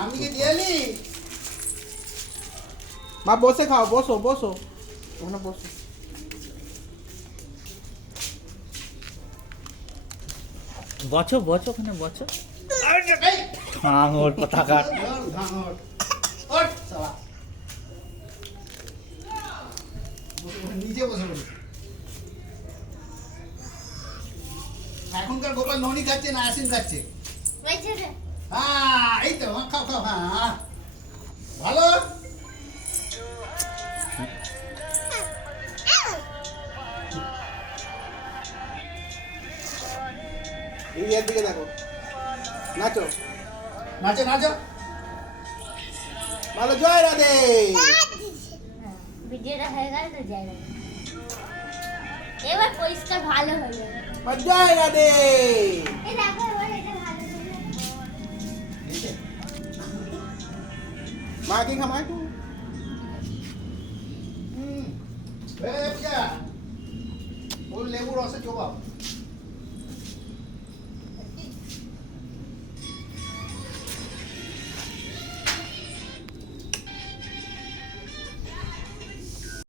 আমি কি দিয়েলি? মা বসে খাও, বসো বসো ওখানে বসো। বছো বছো ওখানে বছো। এই, ভাঙর কোথাকার। ধর, ভাঙর। ওঠ, শালা। নিজে বসে পড়েছে। এখনকার গোপাল ননি খাচ্ছে না আসিন খাচ্ছে? হ্যাঁ, এই তো খাও খাও, হ্যাঁ ভালো। এই এর দিকে দেখো, নাচো নাচো নাচো। ভালো, জয় রাধে। ভিডিওটা হয়ে গেল তো যাই না। এবার পরিষ্কার ভালো হলো। মা জয় রাধে। এই দেখো এবার এটা ভালো হলো। মা কি খা, মা কি? হুম। এই পূজা, ওর লেবুর রসে চোবাও।